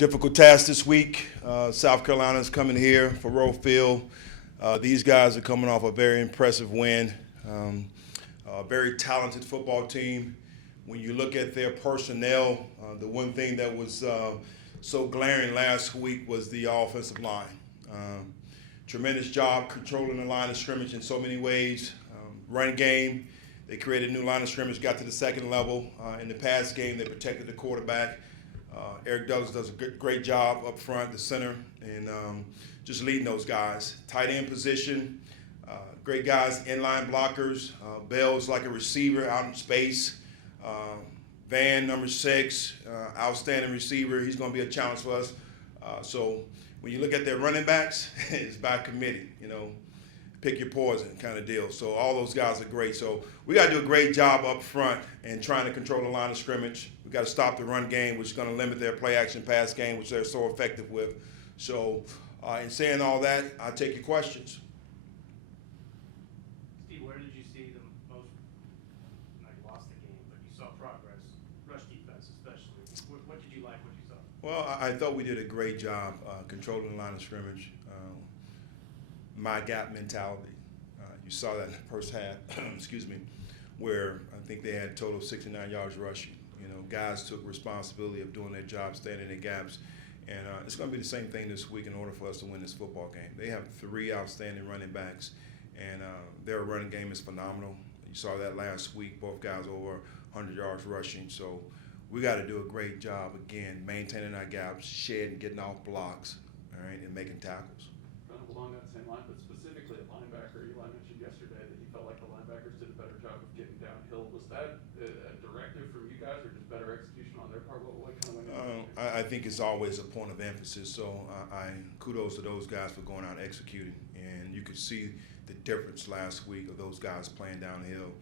Difficult task this week. South Carolina is coming here for Roe Field. These guys are coming off a very impressive win. A very talented football team. When you look at their personnel, the one thing that was so glaring last week was the offensive line. Tremendous job controlling the line of scrimmage in so many ways. Run game, they created a new line of scrimmage, got to the second level. In the pass game, they protected the quarterback. Eric Douglas does a great job up front, the center, and just leading those guys. Tight end position, great guys, inline blockers. Bell's like a receiver out in space. Van, number 6, outstanding receiver. He's going to be a challenge for us. So when you look at their running backs, it's by committee, pick your poison kind of deal. So all those guys are great. So we got to do a great job up front and trying to control the line of scrimmage. We got to stop the run game, which is going to limit their play action pass game, which they're so effective with. So in saying all that, I'll take your questions. Steve, where did you see the most, you lost the game, but you saw progress, rush defense especially. What did you like, what you saw? Well, I thought we did a great job controlling the line of scrimmage. My gap mentality. You saw that in the first half, excuse me, where I think they had a total of 69 yards rushing. Guys took responsibility of doing their job, staying in their gaps. And it's going to be the same thing this week in order for us to win this football game. They have 3 outstanding running backs, and their running game is phenomenal. You saw that last week, both guys over 100 yards rushing. So we got to do a great job, again, maintaining our gaps, shedding, getting off blocks, all right, and making tackles. Kind of along that same line, but specifically at linebacker, Eli mentioned yesterday that he felt like the linebackers did a better job of getting downhill. Was that a directive from you guys, or just better execution on their part? What kind of went into I think it's always a point of emphasis. So I kudos to those guys for going out and executing, and you could see the difference last week of those guys playing downhill.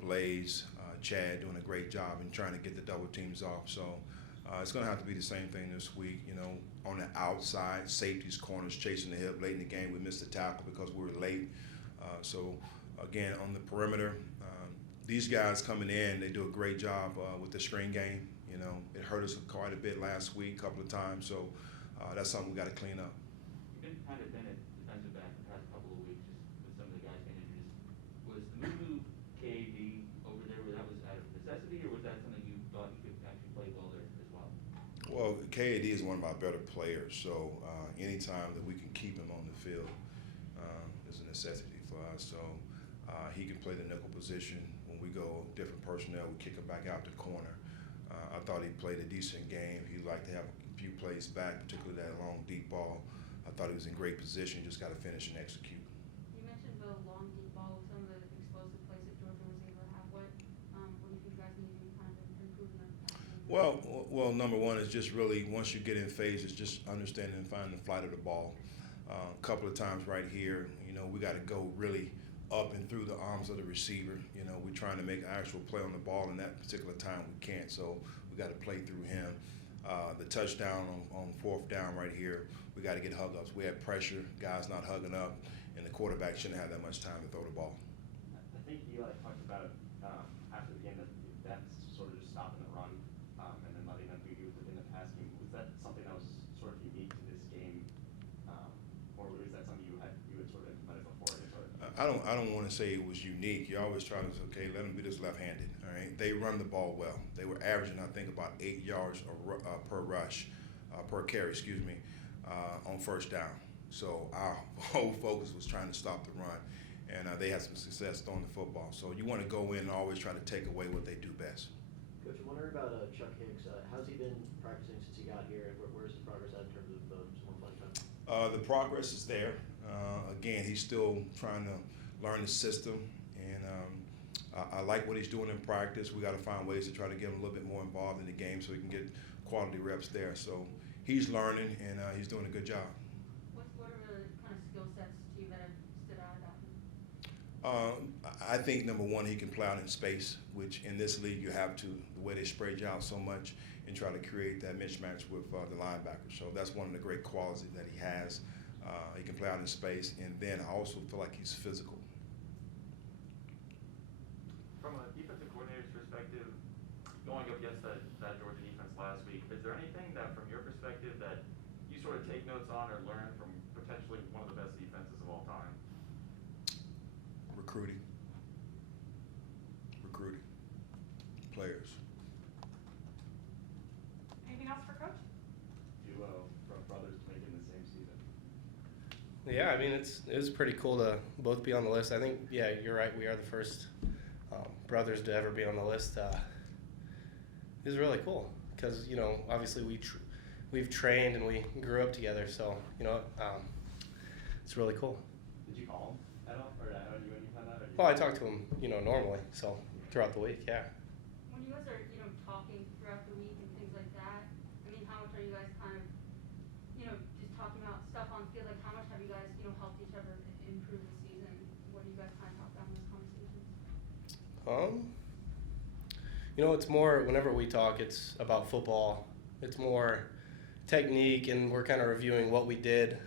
Blaze, Chad doing a great job in trying to get the double teams off. So it's going to have to be the same thing this week. On the outside, safeties, corners, chasing the hip. Late in the game, we missed the tackle because we were late. So again, on the perimeter, these guys coming in, they do a great job with the screen game. It hurt us quite a bit last week, a couple of times. So that's something we got to clean up. You've been kind of been at defensive back the past couple of weeks, just with some of the guys getting injured. Was the Mizzou KAD over there where that was out of necessity, or was that something you thought you could actually play well there as well? Well, KAD is one of our better players, so anytime that we can keep him on the field is a necessity for us. So he can play the nickel position. When we go different personnel, we kick him back out the corner. I thought he played a decent game. He'd like to have a few plays back, particularly that long, deep ball. I thought he was in great position. Just got to finish and execute. You mentioned the long, deep ball with some of the explosive plays that Georgia was able to have. What do you think you guys need to kind of improve in that? Well, number one is just really, once you get in phases, just understanding and finding the flight of the ball. A couple of times right here, we got to go really up and through the arms of the receiver. We're trying to make an actual play on the ball, and that particular time we can't. So we got to play through him. The touchdown on 4th down right here, we got to get hug-ups. We had pressure, guys not hugging up, and the quarterback shouldn't have that much time to throw the ball. I think Eli talked about it after the game, that's sort of just stopping the run and then letting them be used in the pass game. Was that something that was sort of unique to this game, or was that something you had sort of implemented before? I don't want to say it was unique. You always try to say, okay, let them be this left-handed. All right, they run the ball well. They were averaging, I think, about 8 yards per rush, per carry, excuse me, on 1st down. So our whole focus was trying to stop the run, and they had some success throwing the football. So you want to go in and always try to take away what they do best. Coach, I'm wondering about Chuck Hicks. How's he been practicing since he got here, and where's the progress at in terms of some more playing time? The progress is there. Again, he's still trying to learn the system, and I like what he's doing in practice. We got to find ways to try to get him a little bit more involved in the game so he can get quality reps there. So he's learning, and he's doing a good job. What are the kind of skill sets to you that have stood out about him? I think, number one, he can play out in space, which in this league you have to, the way they spread you out so much, and try to create that mismatch with the linebacker. So that's one of the great qualities that he has. He can play out in space, and then I also feel like he's physical. From a defensive coordinator's perspective, going up against that Georgia defense last week, is there anything that, from your perspective, perspective that you sort of take notes on or learn from potentially one of the best defenses of all time? Recruiting. Players. Anything else for Coach? Duo brothers to make it in the same season. Yeah, I mean, it was pretty cool to both be on the list. I think, yeah, you're right. We are the first brothers to ever be on the list. It was really cool because, you know, obviously we've trained and we grew up together. So, you know, it's really cool. Did you call him at all, or when you found out? Well, I talk to him, you know, normally. So throughout the week, yeah. When you guys are, you know, talking throughout the week and things like that, I mean, how much are you guys kind of, you know, just talking about stuff on the field? Like, how much have you guys, you know, helped each other improve the season? What do you guys kind of talk about in those conversations? You know, it's more, whenever we talk, it's about football. It's more technique, and we're kind of reviewing what we did.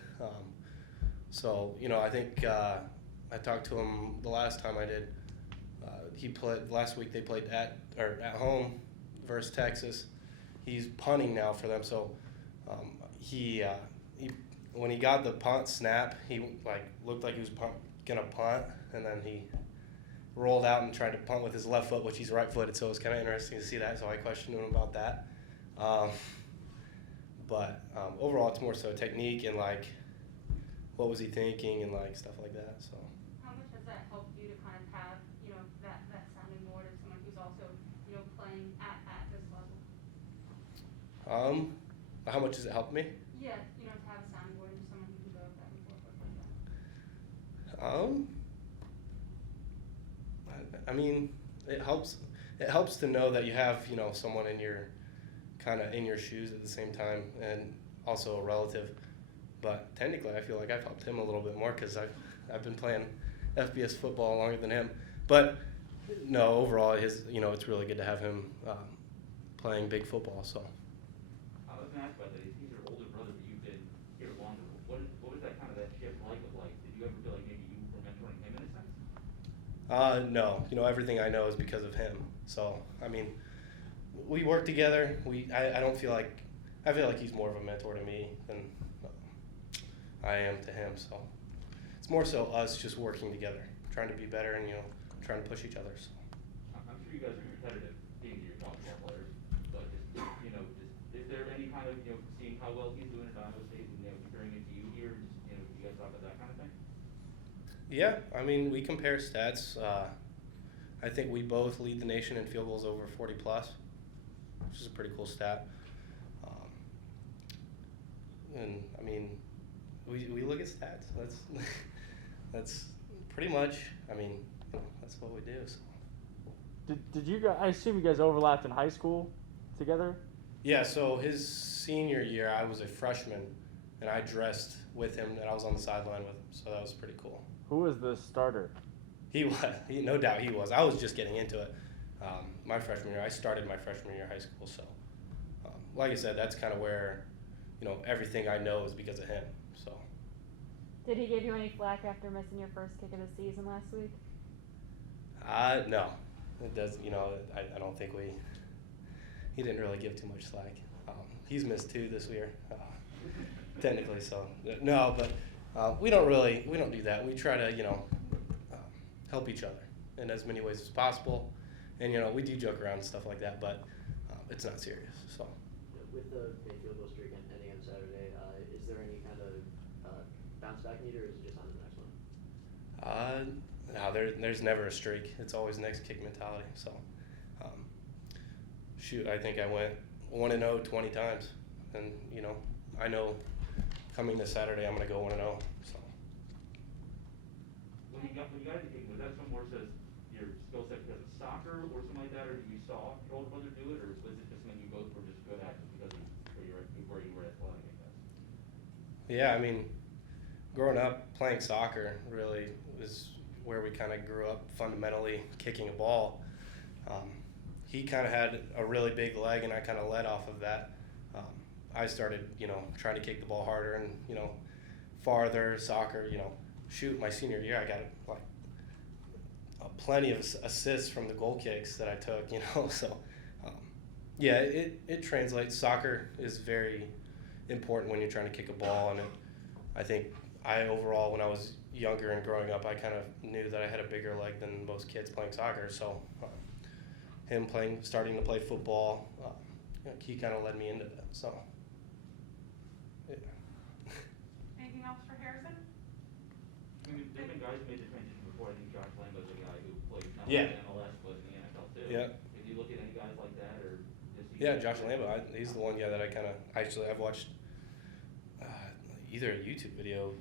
So, you know, I think I talked to him the last time I did. He played last week. They played at home versus Texas. He's punting now for them. So he when he got the punt snap, he looked like he was gonna punt, and then he rolled out and tried to punt with his left foot, which he's right-footed. So it was kind of interesting to see that. So I questioned him about that. But overall, it's more so technique and what was he thinking and stuff like that. So. How much has that helped you to kind of have, you know, that sounding board of someone who's also, you know, playing at this level? How much does it help me? Yeah, you know, to have a sounding board and just someone who can go back and forth like that. I mean, it helps. It helps to know that you have, you know, someone in your shoes at the same time, and also a relative. But technically, I feel like I've helped him a little bit more because I've been playing FBS football longer than him. But no, overall, you know, it's really good to have him playing big football. So. I was gonna ask about that. He's your older brother, but you've been here longer. What was that shift like? Did you ever feel like maybe you were mentoring him in a sense? No, you know, everything I know is because of him. So, I mean, we work together. I don't feel like, I feel like he's more of a mentor to me than I am to him. So it's more so us just working together, trying to be better and, you know, trying to push each other. So. I'm sure you guys are competitive being your college ball players, but you know, is there any kind of, you know, seeing how well he's doing at Iowa State and, you know, comparing it to you here, you know, do you guys talk about that kind of thing? Yeah, I mean, we compare stats. I think we both lead the nation in field goals over 40 plus, which is a pretty cool stat. And I mean, we look at stats. That's pretty much. I mean, you know, that's what we do. So. Did you guys? I assume you guys overlapped in high school together. Yeah. So his senior year, I was a freshman, and I dressed with him, and I was on the sideline with him. So that was pretty cool. Who was the starter? He was. No doubt he was. I was just getting into it. My freshman year, I started my freshman year of high school. So, like I said, that's kind of where, you know, everything I know is because of him. So. Did he give you any flack after missing your first kick of the season last week? No. It does. You know, I don't think he didn't really give too much slack. He's missed 2 this year, technically. So no, but we don't do that. We try to, you know, help each other in as many ways as possible. And, you know, we do joke around and stuff like that, but it's not serious. So. With the field goal streak ending on Saturday, is there any kind of bounce back need, or is it just on to the next one? No, there's never a streak. It's always next kick mentality. So, I think I went 1-0 20 times, and you know, I know coming this Saturday I'm gonna go 1-0. So. When you got into kicking, was that some more says your skill set because of soccer or something like that, or you saw your older brother do it, or was it just something you both were just good at because of where you were athletic, I guess? Yeah, I mean, growing up playing soccer really was where we kind of grew up fundamentally kicking a ball. He kind of had a really big leg, and I kind of led off of that. I started, you know, trying to kick the ball harder and, you know, farther, soccer, you know. Shoot, my senior year, I got plenty of assists from the goal kicks that I took, you know. So, yeah, it translates. Soccer is very important when you're trying to kick a ball. And I think overall, when I was younger and growing up, I kind of knew that I had a bigger leg than most kids playing soccer. So him starting to play football, he kind of led me into that. So, yeah. Anything else for Harrison? I mean, there have been guys who made the transition before. I think Josh Lambo's a guy who played not Yeah. only in MLS but in the NFL too. Yeah. If you look at any guys like that, or just Yeah, Josh Lambo. He's the one guy that I've watched either a YouTube video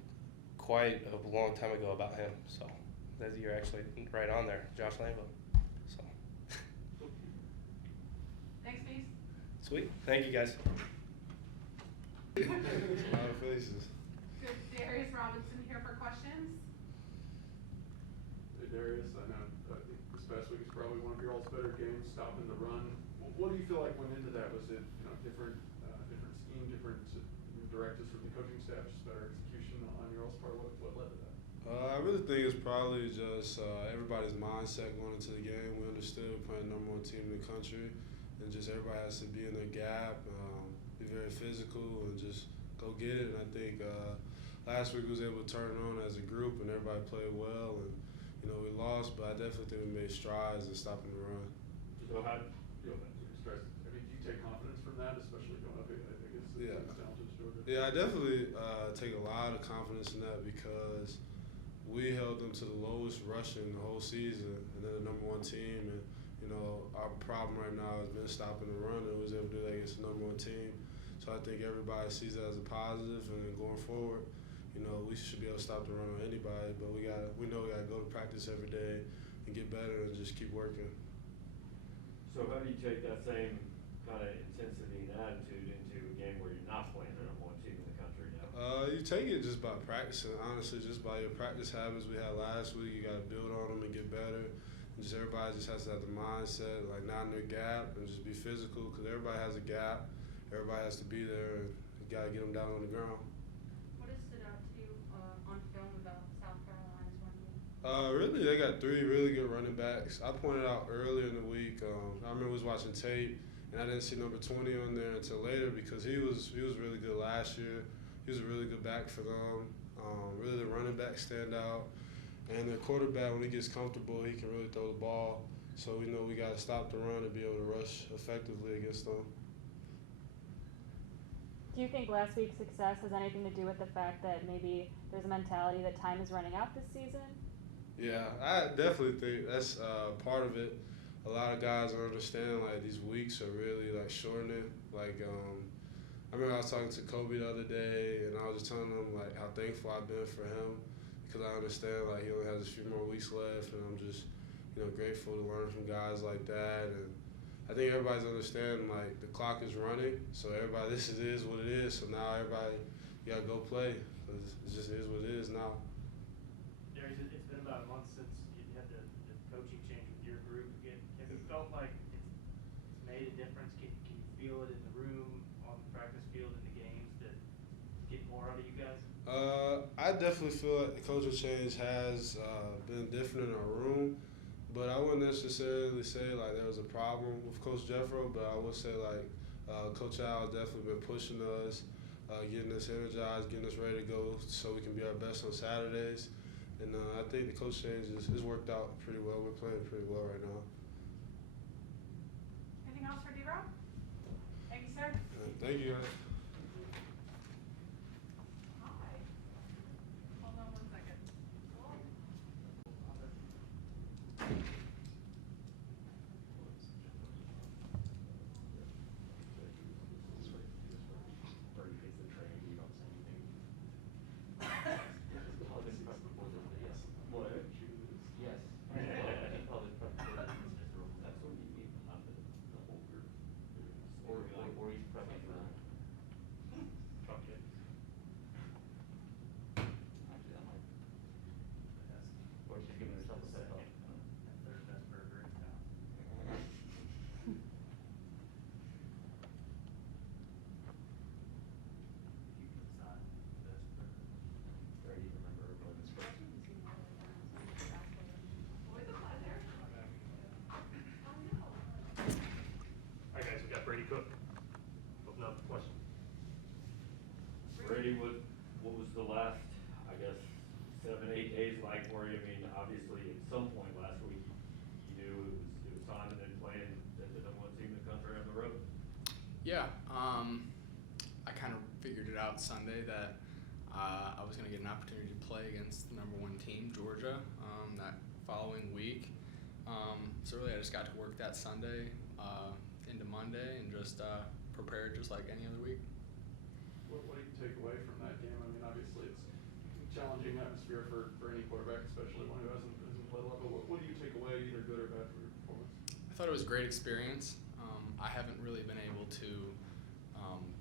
quite a long time ago about him. So you're actually right on there, Josh Lambo. So Thanks, Beast. sweet. Thank you guys. A lot of faces. Good. Darius Robinson here for questions. Hey Darius, I know this past week is probably one of your all's better games, stopping the run. What do you feel like went into that? Was it different scheme, different directives from the coaching staff, just better execution on your all's part? What led to that? I really think it's probably just everybody's mindset going into the game. We understood we're playing the #1 team in the country, and just everybody has to be in their gap, be very physical, and just go get it. And I think last week we was able to turn it on as a group, and everybody played well. And we lost, but I definitely think we made strides in stopping the run. So how do you stress? I mean, do you take confidence from that, especially going up against the talented Georgia? Yeah, I definitely take a lot of confidence in that because we held them to the lowest rushing the whole season, and they're the #1 team. And our problem right now has been stopping the run, and we was able to do that against the #1 team. So I think everybody sees that as a positive, and then going forward, we should be able to stop the run on anybody. But we know we gotta go to practice every day and get better and just keep working. So how do you take that same kind of intensity and attitude into a game where you're not playing the #1 team in the country now? You take it just by practicing, honestly, just by your practice habits we had last week. You got to build on them and get better. And just everybody just has to have the mindset, like not in their gap, and just be physical because everybody has a gap. Everybody has to be there, and you got to get them down on the ground. What has stood out to you on film about South Carolina's run game? Really, they got 3 really good running backs. I pointed out earlier in the week. I remember I was watching tape, and I didn't see number 20 on there until later because he was really good last year. He was a really good back for them. Really, the running backs stand out, and their quarterback, when he gets comfortable, he can really throw the ball. So we know we got to stop the run and be able to rush effectively against them. Do you think last week's success has anything to do with the fact that maybe there's a mentality that time is running out this season? Yeah, I definitely think that's part of it. A lot of guys don't understand these weeks are really shortening. I remember I was talking to Kobe the other day, and I was just telling him how thankful I've been for him because I understand he only has a few more weeks left, and I'm just grateful to learn from guys like that. And I think everybody's understanding the clock is running, so everybody this is what it is. So now everybody you gotta go play. It just is what it is now. Darius, it's been about a month since you had the coaching change with your group. Have you felt like it's made a difference? Can you feel it in the room, on the practice field, in the games, that get more out of you guys? I definitely feel like the coaching change has been different in our room, but I wouldn't necessarily say there was a problem with Coach Jeffro, but I would say Coach Al has definitely been pushing us, getting us energized, getting us ready to go so we can be our best on Saturdays. And I think the coach change has worked out pretty well. We're playing pretty well right now. Anything else for D-Rob? Thank you, sir. Thank you, guys. Hi. Hold on 1 second. Brady, what was the last, I guess, 7, 8 days like for you? I mean, obviously at some point last week you knew it was time, and then playing the number one team in the country on the road. Yeah, I kind of figured it out Sunday that I was going to get an opportunity to play against the number one team, Georgia, that following week. So really I just got to work that Sunday into Monday and just prepare just like any other week. What do you take away from that game? I mean, obviously it's a challenging atmosphere for any quarterback, especially one who hasn't played a lot. But what do you take away, either good or bad, from your performance? I thought it was a great experience. I haven't really been able to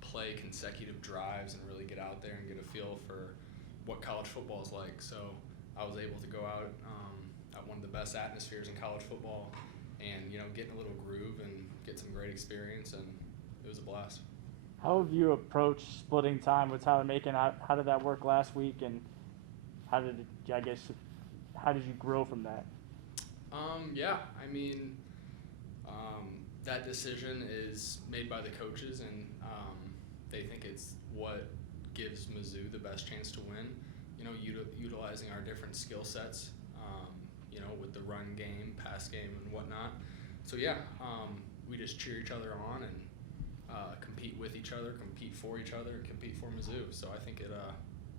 play consecutive drives and really get out there and get a feel for what college football is like. So I was able to go out at one of the best atmospheres in college football and, get in a little groove and get some great experience, and it was a blast. How have you approached splitting time with Tyler Macon? How did that work last week, and how did you grow from that? That decision is made by the coaches, and they think it's what gives Mizzou the best chance to win. Utilizing our different skill sets, with the run game, pass game, and whatnot. So we just cheer each other on and compete with each other, compete for each other, and compete for Mizzou. So I think it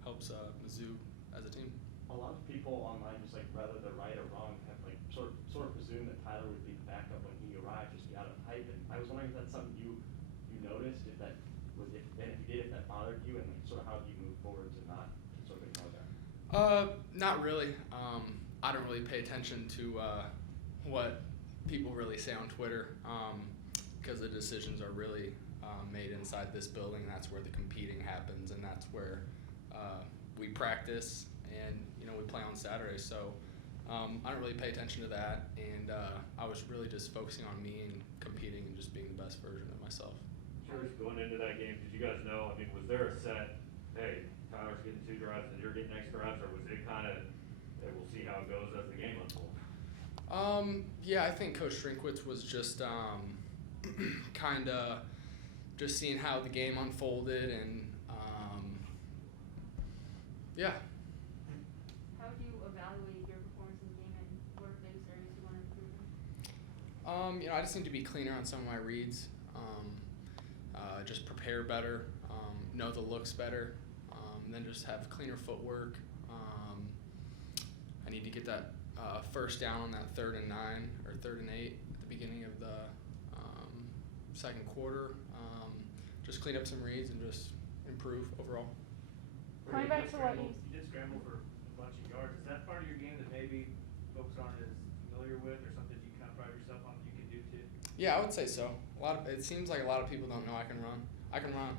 helps Mizzou as a team. A lot of people online, just like whether they're right or wrong, have like sort of presumed that Tyler would be the backup when he arrived, just be out of hype. And I was wondering if that's something you noticed, if that was, if you did, if that bothered you, and like sort of how you move forward to not to sort of ignore that. Not really. I don't really pay attention to what people really say on Twitter, because the decisions are really made inside this building. That's where the competing happens, and that's where we practice and we play on Saturdays. So I don't really pay attention to that, and I was really just focusing on me and competing and just being the best version of myself. Curious, going into that game, did you guys know? I mean, was there a set? Hey, Tyler's getting 2 drives, and you're getting extra drives, or was it kind of? Hey, we'll see how it goes as the game unfolds. I think Coach Drinkwitz was just kind of just seeing how the game unfolded, and How would you evaluate your performance in the game, and what are the biggest areas you want to improve in? I just need to be cleaner on some of my reads, just prepare better, know the looks better, and then just have cleaner footwork. I need to get that first down on that 3rd and 9 or 3rd and 8 at the beginning of the second quarter. Just clean up some reads and just improve overall. Going back to what you did scramble for a bunch of yards. Is that part of your game that maybe folks aren't as familiar with, or something you kind of pride yourself on that you can do too? Yeah, I would say so. It seems like a lot of people don't know I can run. I can run.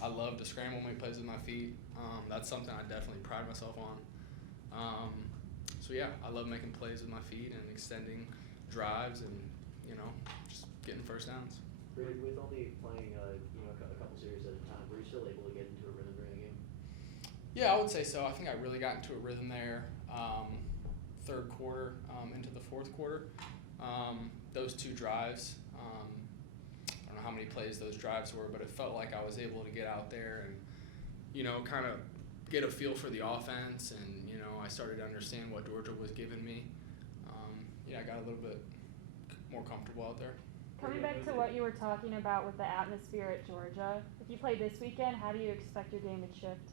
I love to scramble, make plays with my feet. That's something I definitely pride myself on. I love making plays with my feet and extending drives and just getting first downs. With only playing a couple series at a time, were you still able to get into a rhythm during the game? Yeah, I would say so. I think I really got into a rhythm there, 3rd quarter into the 4th quarter. Those 2 drives, I don't know how many plays those drives were, but it felt like I was able to get out there and kind of get a feel for the offense, and I started to understand what Georgia was giving me. I got a little bit more comfortable out there. Coming back to what you were talking about with the atmosphere at Georgia, if you play this weekend, how do you expect your game to shift?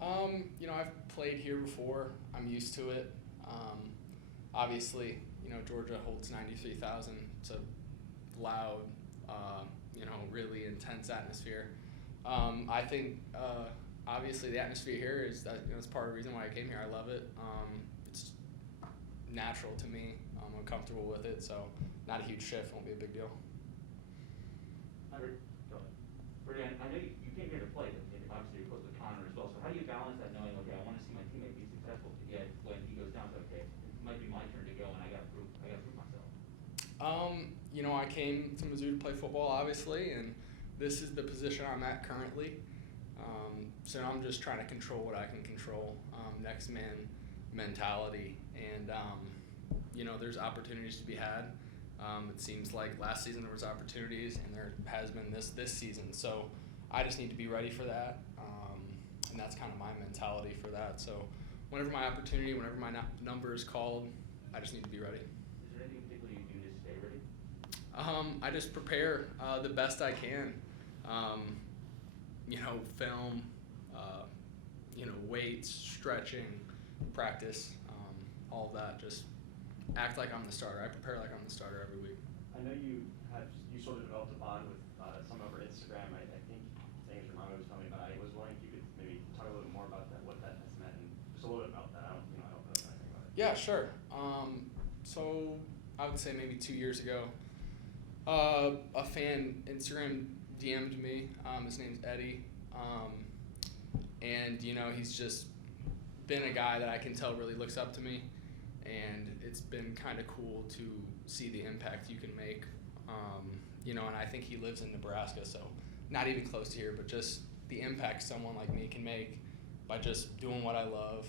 I've played here before. I'm used to it. Obviously, Georgia holds 93,000. It's a loud, really intense atmosphere. I think, obviously, the atmosphere here is that it's part of the reason why I came here. I love it. It's natural to me. I'm comfortable with it, so not a huge shift. Won't be a big deal. Brady, I know you came here to play, but obviously you're close to Connor as well. So how do you balance that, knowing, okay, I want to see my teammate be successful, but yet when he goes down, it's okay, it might be my turn to go, and I got to prove myself. I came to Mizzou to play football, obviously, and this is the position I'm at currently. So I'm just trying to control what I can control, next man mentality, and there's opportunities to be had. It seems like last season there was opportunities, and there has been this season. So I just need to be ready for that, and that's kind of my mentality for that. So whenever my opportunity, whenever my number is called, I just need to be ready. Is there anything particular you do to stay ready? I just prepare the best I can. Film, weights, stretching, practice, all of that. Just act like I'm the starter. I prepare like I'm the starter every week. I know you sort of developed a bond with someone over Instagram. I think your mom was telling me about. I was wondering if you could maybe talk a little bit more about that, what that has meant, and just a little bit about that. I don't know anything about it. Yeah, sure. So I would say maybe 2 years ago, a fan Instagram DM'd me. His name's Eddie, and he's just been a guy that I can tell really looks up to me, and it's been kind of cool to see the impact you can make. And I think he lives in Nebraska, so not even close to here, but just the impact someone like me can make by just doing what I love,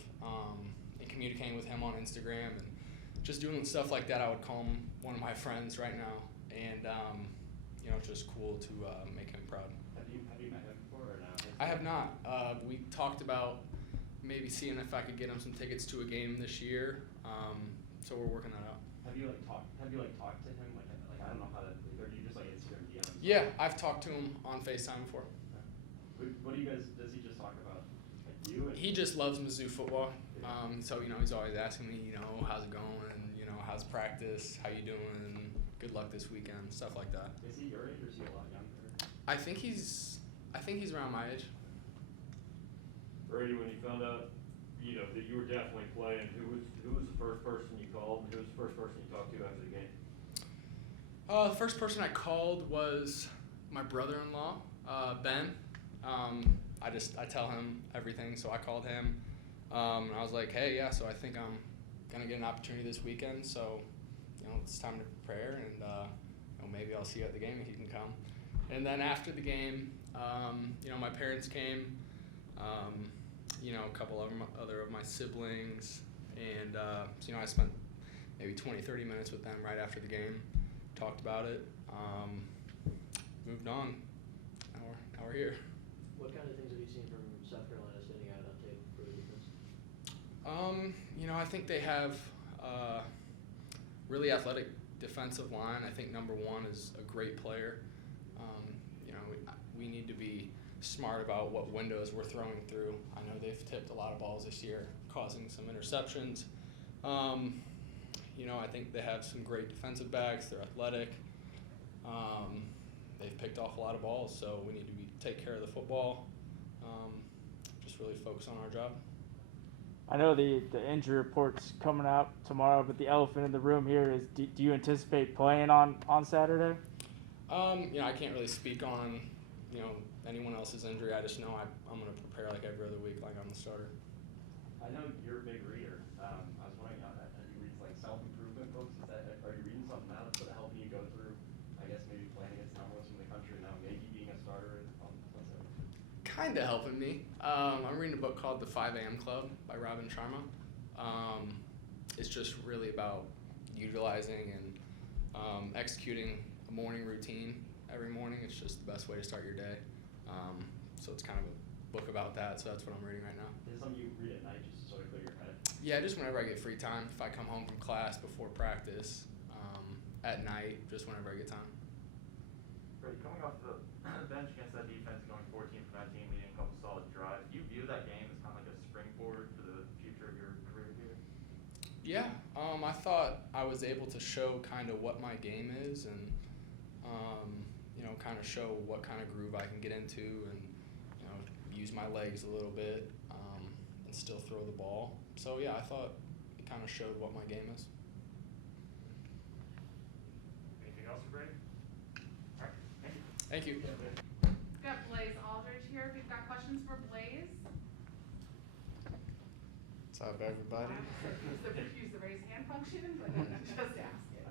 and communicating with him on Instagram, and just doing stuff like that. I would call him one of my friends right now, and it's just cool to make him proud. Have you met him before or no? I have not. We talked about maybe seeing if I could get him some tickets to a game this year, so we're working that out. Have you talked to him? Like I don't know how to, or do you just like Instagram DMs? Yeah, I've talked to him on FaceTime before. What do you guys? Does he just talk about like you? He just loves Mizzou football. So he's always asking me, how's it going? How's practice? How you doing? Good luck this weekend, stuff like that. Is he your age or is he a lot younger? I think he's around my age. Brady, when you found out, that you were definitely playing, who was the first person you called, and who was the first person you talked to after the game? The first person I called was my brother-in-law, Ben. I tell him everything, so I called him. And I was like, hey, yeah, so I think I'm gonna get an opportunity this weekend, so it's time to prepare, and maybe I'll see you at the game if you can come. And then after the game, my parents came, a couple of other of my siblings, and I spent maybe 20-30 minutes with them right after the game, talked about it, moved on. Now we're here. What kind of things have you seen from South Carolina standing out on tape for the defense? I think they have really athletic defensive line. I think number one is a great player. We need to be smart about what windows we're throwing through. I know they've tipped a lot of balls this year, causing some interceptions. I think they have some great defensive backs. They're athletic. They've picked off a lot of balls, so we need to take care of the football. Just really focus on our job. I know the injury report's coming out tomorrow, but the elephant in the room here is: do you anticipate playing on Saturday? I can't really speak on anyone else's injury. I just know I'm going to prepare like every other week, like I'm the starter. I know you're a big reader. I was wondering, have you read like self-improvement books? Are you reading something now that's sort of helping you go through, I guess, maybe playing against number ones in the country now, maybe being a starter on Saturday? Kind of helping me. I'm reading a book called The 5 a.m. Club by Robin Sharma. It's just really about utilizing and executing a morning routine every morning. It's just the best way to start your day. So it's kind of a book about that, so that's what I'm reading right now. Is it something you read at night just to sort of clear your head? Yeah, just whenever I get free time. If I come home from class before practice, at night, just whenever I get time. Brady, coming off the bench against that defense, going 14 from that team, leading a couple solid drives, do you view that game as kind of like a springboard for the future of your career here? Yeah, I thought I was able to show kind of what my game is, and kind of show what kind of groove I can get into, and use my legs a little bit, and still throw the ball. So yeah, I thought it kind of showed what my game is. Anything else for Brady? All right, Thank you. We've got Blaze Aldridge here. We've got questions for Blaze. What's up, everybody? Use the raise hand function, but just ask it.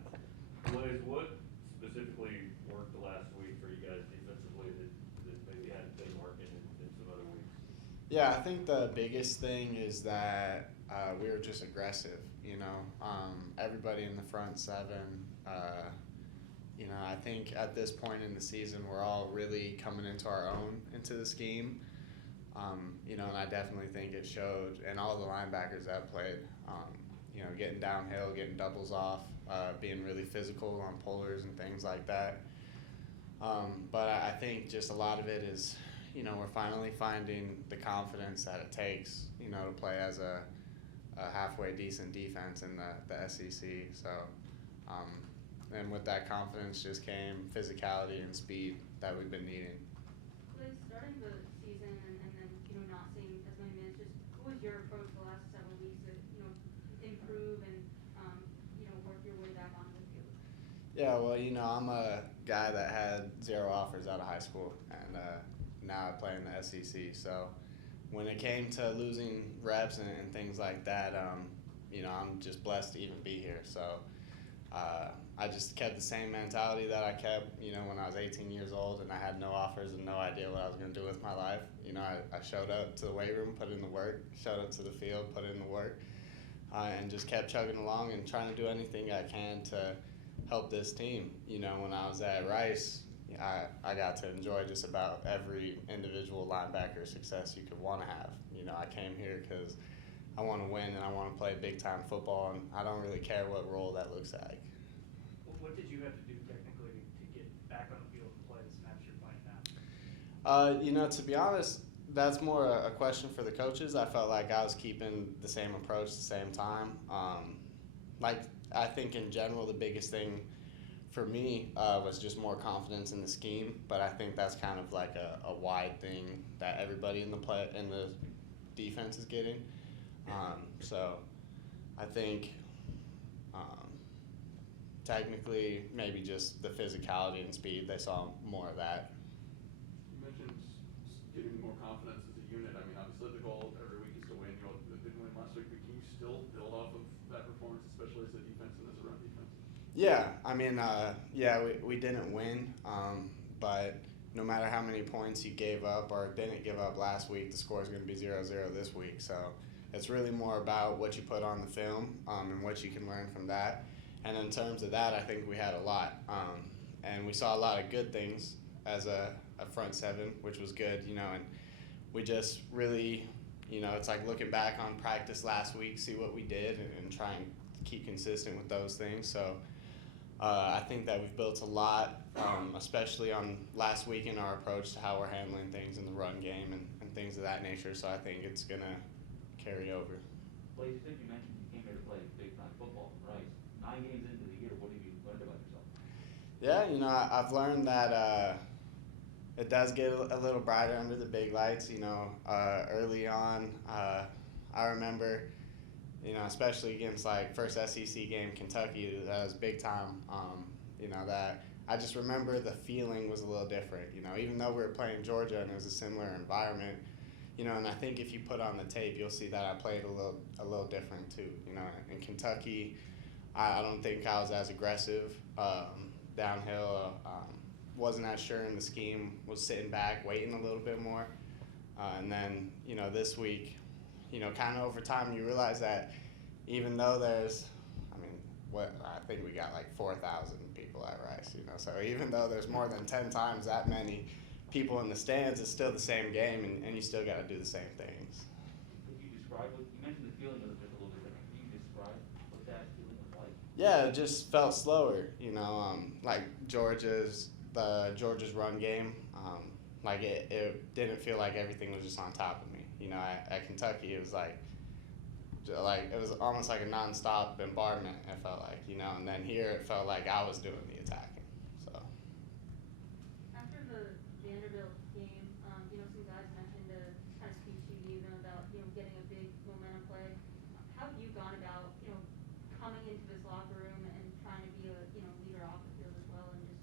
Blaze, what specifically worked the last week for you guys defensively that maybe hadn't been working in some other weeks? Yeah, I think the biggest thing is that we were just aggressive, everybody in the front seven, You know, I think at this point in the season, we're all really coming into our own into the scheme. You know, and I definitely think it showed in all the linebackers that played. You know, getting downhill, getting doubles off, being really physical on pullers and things like that. But I think just a lot of it is, you know, we're finally finding the confidence that it takes, you know, to play as a halfway decent defense in the SEC. So, and with that confidence just came physicality and speed that we've been needing. Like starting the season and then, you know, not seeing as many minutes, just what was your approach the last several weeks to, you know, improve and, you know, work your way back onto the field? Yeah, well, you know, I'm a guy that had 0 offers out of high school, and now I play in the SEC. So when it came to losing reps and things like that, you know, I'm just blessed to even be here. So I just kept the same mentality that I kept, you know, when I was 18 years old and I had no offers and no idea what I was going to do with my life. You know, I showed up to the weight room, put in the work, showed up to the field, put in the work, and just kept chugging along and trying to do anything I can to help this team. You know, when I was at Rice, I got to enjoy just about every individual linebacker success you could want to have. You know, I came here because I want to win and I want to play big-time football, and I don't really care what role that looks like. What did you have to do technically to get back on the field and play the snaps you're playing now? You know, to be honest, that's more a question for the coaches. I felt like I was keeping the same approach at the same time. Like, I think in general the biggest thing for me was just more confidence in the scheme, but I think that's kind of like a wide thing that everybody in the defense is getting. So I think technically maybe just the physicality and speed, they saw more of that. You mentioned getting more confidence as a unit. I mean, obviously the goal every week is to win. You all didn't win last week, but can you still build off of that performance, especially as a defense and as a run defense? Yeah, I mean, we didn't win, but no matter how many points you gave up or didn't give up last week, the score is going to be 0-0 this week. So it's really more about what you put on the film and what you can learn from that. And in terms of that, I think we had a lot. And we saw a lot of good things as a front seven, which was good, you know, and we just really, you know, it's like looking back on practice last week, see what we did and try and keep consistent with those things. So I think that we've built a lot, especially on last week in our approach to how we're handling things in the run game and things of that nature. So I think it's going to carry over. Well, you said you mentioned you came here to play big-time football, right? 9 games into the year, what have you learned about yourself? Yeah, you know, I've learned that it does get a little brighter under the big lights. You know, early on, I remember, you know, especially against like first SEC game, Kentucky, that was big time. You know, that I just remember the feeling was a little different. You know, even though we were playing Georgia and it was a similar environment, you know, and I think if you put on the tape, you'll see that I played a little different too. You know, in Kentucky, I don't think I was as aggressive downhill. Wasn't as sure in the scheme. Was sitting back, waiting a little bit more. And then, you know, this week, you know, kind of over time, you realize that even though there's, I mean, I think we got like 4,000 people at Rice. You know, so even though there's more than 10 times that many people in the stands, it's still the same game, and you still got to do the same things. Could you describe what you mentioned? The feeling was just a little bit different. Can you describe what that feeling was like? Yeah, it just felt slower. You know, like Georgia's run game. Like it didn't feel like everything was just on top of me. You know, at Kentucky, it was like it was almost like a nonstop bombardment. It felt like, you know, and then here it felt like I was doing the attacking. So. After the Vanderbilt game, you know, some guys mentioned to kind of speak to you, you know, about, you know, getting a big momentum play. How have you gone about, you know, coming into this locker room and trying to be a, you know, leader off the field as well and just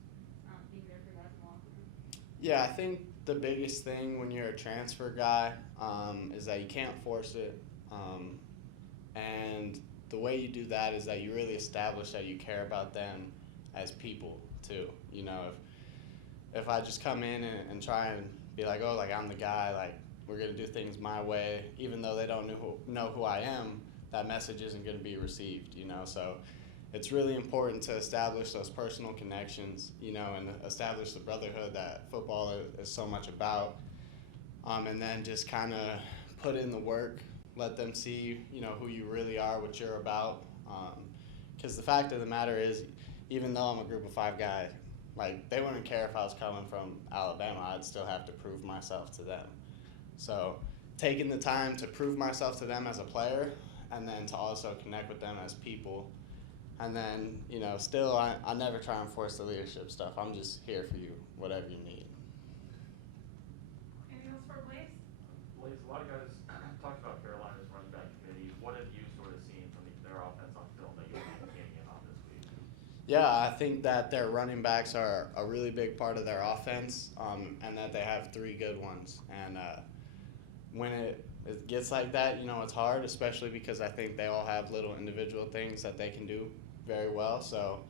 being there for guys in the locker room? Yeah, I think the biggest thing when you're a transfer guy is that you can't force it. And the way you do that is that you really establish that you care about them as people too. You know, if I just come in and try and be like, oh, like I'm the guy, like we're going to do things my way, even though they don't know who I am, that message isn't going to be received, you know. So it's really important to establish those personal connections, you know, and establish the brotherhood that football is so much about. And then just kind of put in the work, let them see, you know, who you really are, what you're about. Because the fact of the matter is, even though I'm a group of 5 guys, like, they wouldn't care if I was coming from Alabama. I'd still have to prove myself to them. So taking the time to prove myself to them as a player, and then to also connect with them as people. And then, you know, still, I never try and force the leadership stuff. I'm just here for you, whatever you need. Anything else for Blaze? Blaze, a lot of guys talked about Carolina's running back committee. What have you sort of seen from their offense on film that you'll be keying in on this week? Yeah, I think that their running backs are a really big part of their offense, and that they have 3 good ones. And when it gets like that, you know, it's hard, especially because I think they all have little individual things that they can do very well. So,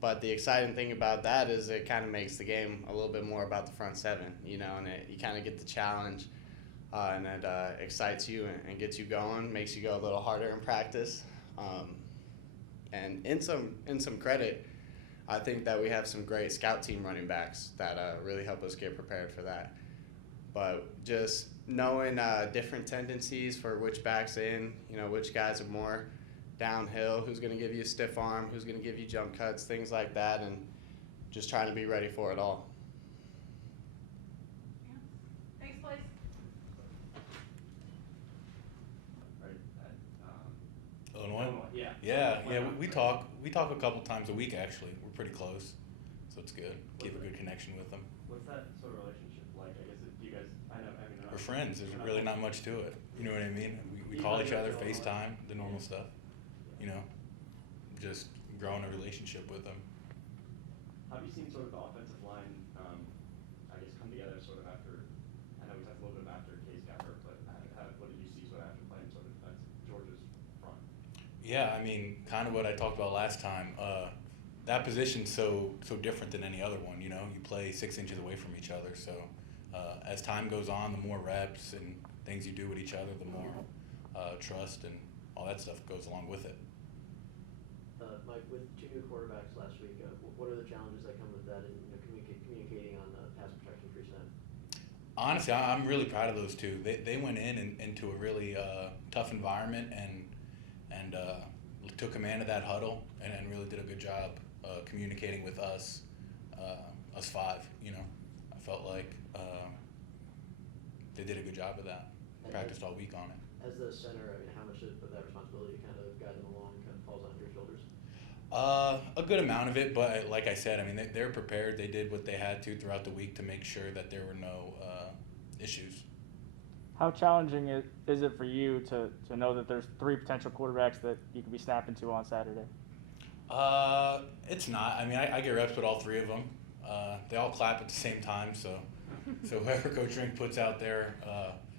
but the exciting thing about that is it kind of makes the game a little bit more about the front 7, you know, and you kind of get the challenge, and it excites you and gets you going, makes you go a little harder in practice. And in some credit, I think that we have some great scout team running backs that really help us get prepared for that. But just knowing different tendencies for which backs in, you know, which guys are more downhill, who's going to give you a stiff arm, who's going to give you jump cuts, things like that, and just trying to be ready for it all. Yeah. Thanks, Blaze. Illinois? Yeah. Yeah. We talk a couple times a week, actually. We're pretty close, so it's good. Keep a good connection with them. What's that sort of relationship like? I guess do you guys, We're friends. There's really not much to it. You know what I mean? We call each other, FaceTime, the normal stuff. You know, just growing a relationship with them. How have you seen sort of the offensive line, I guess, come together sort of after, I know we talked a little bit about after Case got hurt, but what did you see sort of after playing sort of at Georgia's front? Yeah, I mean, kind of what I talked about last time. That position's so different than any other one. You know, you play 6 inches away from each other. So as time goes on, the more reps and things you do with each other, the more trust and all that stuff goes along with it. Mike, with 2 new quarterbacks last week, what are the challenges that come with that, and, you know, communicating on pass protection for them? Honestly, I'm really proud of those 2. They went into a really tough environment and took command of that huddle and really did a good job communicating with us 5. You know, I felt like they did a good job of that. Practiced all week on it. As the center, I mean, how much of that responsibility kind of guide them along kind of falls on your shoulders? A good amount of it, but like I said, I mean, they're prepared. They did what they had to throughout the week to make sure that there were no issues. How challenging is it for you to know that there's 3 potential quarterbacks that you could be snapping to on Saturday? It's not. I mean, I get reps with all 3 of them. They all clap at the same time, so whoever Coach Rink puts out there,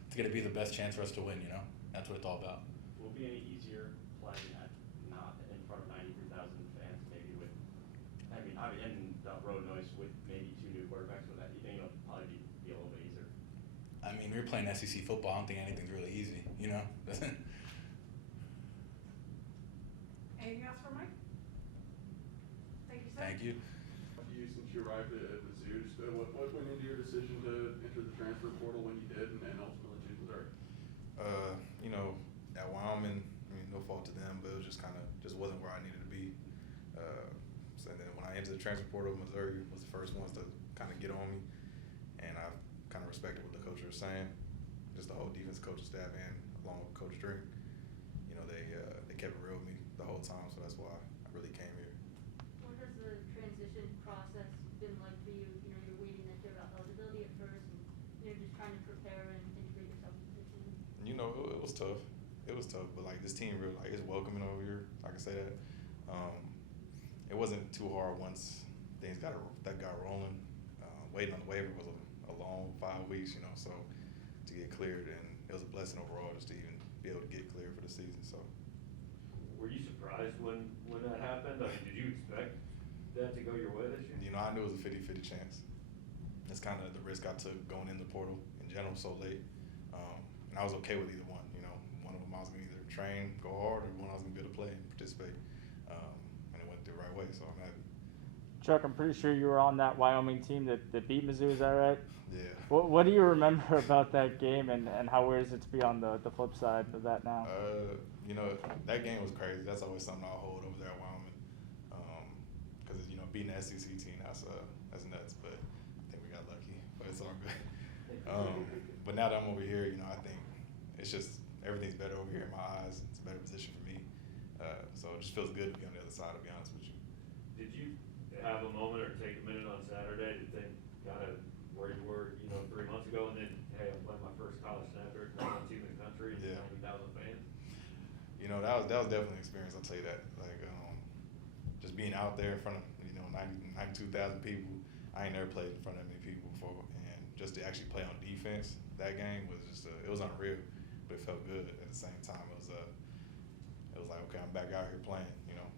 it's going to be the best chance for us to win, you know? That's what it's all about. Will it be any easier playing at not in front of 93,000 fans, maybe with, and the road noise with maybe 2 new quarterbacks with that? You think it'll probably be a little bit easier? I mean, we're playing SEC football. I don't think anything's really easy, you know? Anything else for Mike? Thank you, sir. Thank you. You, since you arrived at Mizzou, what went into your decision to enter the transfer portal when you did, and ultimately choose Missouri? You know, at Wyoming, I mean, no fault to them, but it was just wasn't where I needed to be. So then when I entered the transfer portal, Missouri was the first ones to kind of get on me, and I kind of respected what the coach was saying. Just the whole defense coaching staff and along with Coach Drink, you know, they kept it real with me the whole time, so that's why I really came here. What has the transition process been like for you? You know, you're waiting to hear about eligibility at first, and you're just trying to prepare and integrate yourself into the team. You know, it was tough. It was tough, but like this team really it's welcoming over here. I can say that. It wasn't too hard once things got rolling. Waiting on the waiver was a long 5 weeks, you know. So to get cleared, and it was a blessing overall just to even be able to get cleared for the season. So. Were you surprised when that happened? I mean, did you expect that to go your way this year? You know, I knew it was a 50-50 chance. That's kind of the risk I took going in the portal in general so late. And I was okay with either one. You know, one of them I was going to either train, go hard, or one I was going to be able to play and participate. and it went the right way, so I'm happy. Chuck, I'm pretty sure you were on that Wyoming team that beat Mizzou. Is that right? Yeah. What do you remember about that game, and how weird is it to be on the flip side of that now? You know, that game was crazy. That's always something I'll hold over there at Wyoming, because you know, beating the SEC team, that's nuts. But I think we got lucky, but it's all good. But now that I'm over here, you know, I think it's just everything's better over here in my eyes. It's a better position for me, so it just feels good to be on the other side. To be honest with you. Did you have a moment or take a minute on Saturday to think kind of where you were, you know, 3 months ago, and then, hey, I'm playing my first college snap here, number one team in the country, Yeah. 90,000 fans? You know, that was definitely an experience. I'll tell you that. Like, just being out there in front of 92,000 people. I ain't never played in front of that many people before, and just to actually play on defense, that game was just it was unreal, but it felt good at the same time. It was like, okay, I'm back out here playing. You know.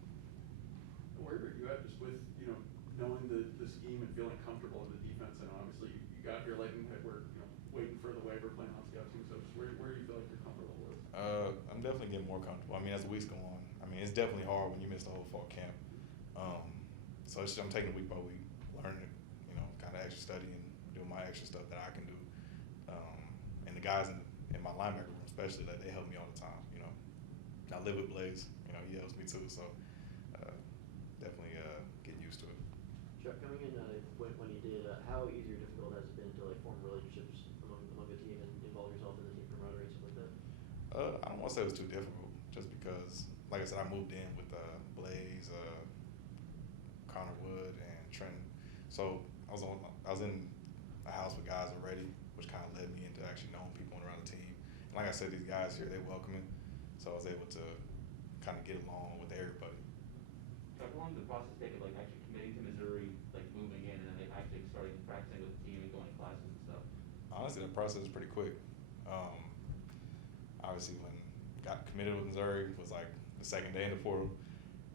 Where are you at just with, you know, knowing the scheme and feeling comfortable in the defense? And obviously you got here late in the we're, you know, waiting for the waiver, playing on scout team. So just where do you feel like you're comfortable with? I'm definitely getting more comfortable. I mean, as the weeks go on, I mean, it's definitely hard when you miss the whole fall camp. So I'm taking it week by week, learning, you know, kind of extra studying, doing my extra stuff that I can do. And the guys in my linebacker room, especially, like, they help me all the time. You know, I live with Blaze. You know, he helps me too. So definitely getting used to it. Chuck, coming in when you did, how easy or difficult has it been to like form relationships among the team and involve yourself in the team camaraderie and stuff like that? I don't want to say it was too difficult, just because, like I said, I moved in with Blaze, Connor Wood, and Trenton. So I was in a house with guys already, which kind of led me into actually knowing people around the team. And like I said, these guys here, they welcome me, so I was able to kind of get along with everybody. How long did the process take of like actually committing to Missouri, like moving in, and then like actually starting practicing with the team and going to classes and stuff? Honestly, the process was pretty quick. Obviously, when got committed with Missouri was like the second day in the portal,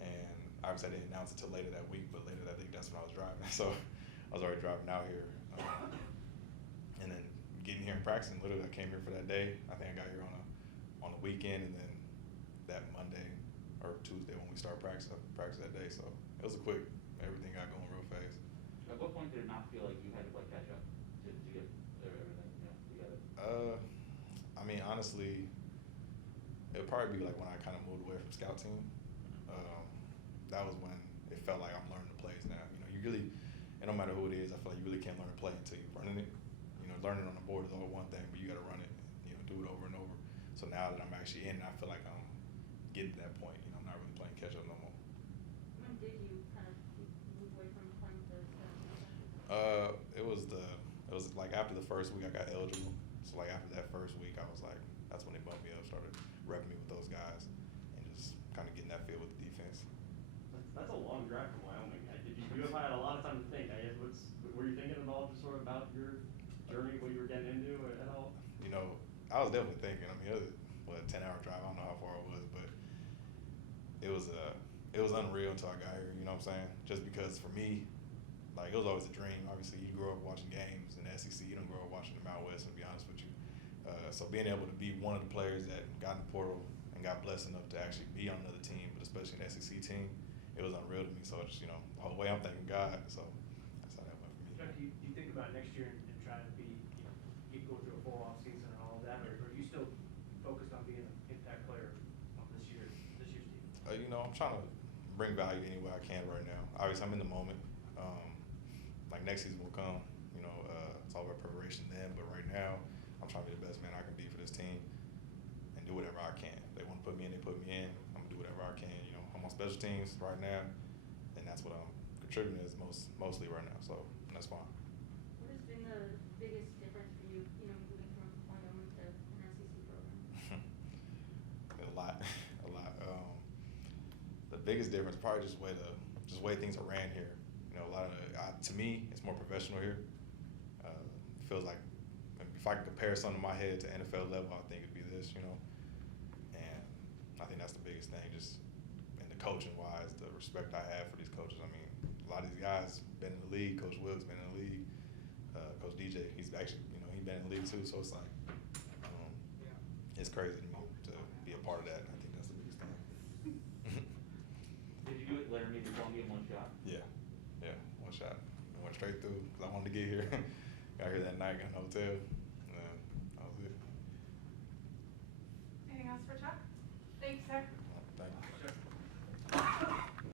and obviously I didn't announce it till later that week, but later that week that's when I was driving. So I was already driving out here, and then getting here and practicing. Literally, I came here for that day. I think I got here on the weekend, and then that Monday or Tuesday when we started practice that day. So it was a quick. Everything got going real fast. At what point did it not feel like you had to like catch up to get everything, you know, together? I mean, honestly, it would probably be like when I kind of moved away from scout team. That was when it felt like I'm learning the plays now. You know, you really, and no matter who it is, I feel like you really can't learn a play until you're running it. You know, learning on the board is all one thing, but you got to run it. You know, do it over and over. So now that I'm actually in, I feel like I'm getting to that point. You know, I'm not really playing catch up no more. When did you kind of move away from playing the It was like after the first week I got eligible. So like after that first week, I was like, that's when they bumped me up, started repping me with those guys, and just kind of getting that feel with the defense. That's a long drive from Wyoming. Did you have had a lot of time to think? I guess were you thinking at all just sort of about your journey, what you were getting into at all? You know, I was definitely thinking. I mean, it was a 10-hour drive. I don't know how far it was, but it was unreal until I got here. You know what I'm saying? Just because for me, like, it was always a dream. Obviously, you grow up watching games in the SEC. You don't grow up watching the Mountain West, to be honest with you. So being able to be one of the players that got in the portal and got blessed enough to actually be on another team, but especially an SEC team, it was unreal to me. So just, you know, the whole way I'm thanking God. So that's how that went for me. Chuck, do you think about next year and trying to be, you know, keep going through a full off season and all of that, or are you still focused on being an impact player on this year's team? You know, I'm trying to bring value any way I can right now. Obviously, I'm in the moment. Like next season will come. You know, it's all about preparation then. But right now, I'm trying to be the best man I can be for this team and do whatever I can. If they want to put me in, they put me in. I'm gonna do whatever I can. You know, I'm on special teams right now, and that's what I'm contributing is mostly right now. So that's fine. What has been the biggest difference for you, you know, moving from Wyoming to an SEC program? A lot. The biggest difference probably just way things are ran here. You know, a lot of to me, it's more professional here. Feels like if I can compare something in my head to NFL level, I think it'd be this. You know, and I think that's the biggest thing. Just in the coaching wise, the respect I have for these coaches. I mean, a lot of these guys been in the league. Coach Wilkes been in the league. Coach DJ, he's actually, you know, he's been in the league too. So it's like, it's crazy to me to be a part of that. And I think that's the biggest thing. Did Laramie, they told me in one shot. Yeah, one shot. I went straight through because I wanted to get here. Got here that night, got in the hotel, and that was it. Anything else for Chuck? Thanks, sir.